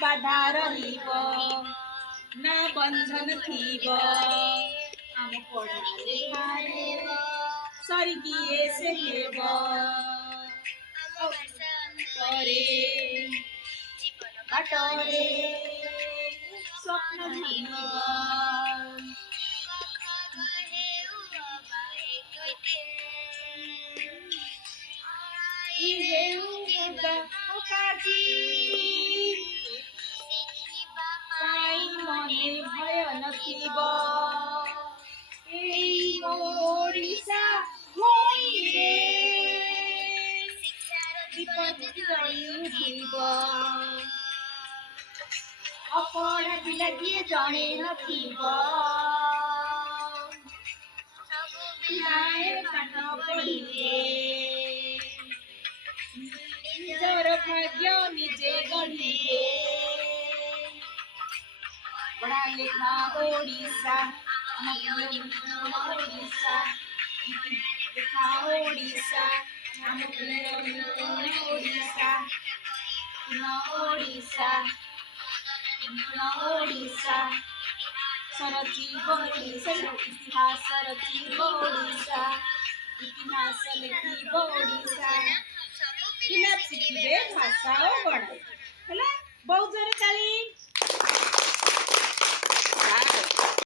बाधा रहिब ना बंधन थीब आम पढ़ा लेखारे स्वर्गीय से हेब करे बाटरे स्वप्न धरिब मने भय नथिब ओडिशा होइरे अपना पिला किए जणे नथिब पिलाए पाठ पढ़िले निजर भाग्य निजे गढ़िले पढ़ा लिखा ओडिशा ओडिशा लिखा ओडिशा ओडिशा ओडिशा ओडिशा सरची ओडिशा इतिहास रची ओडिशा इतिहास लिखी ओडिशा पिला शिखिबे भाषा ओ बड़ाई हला बहुत जोरे ताली।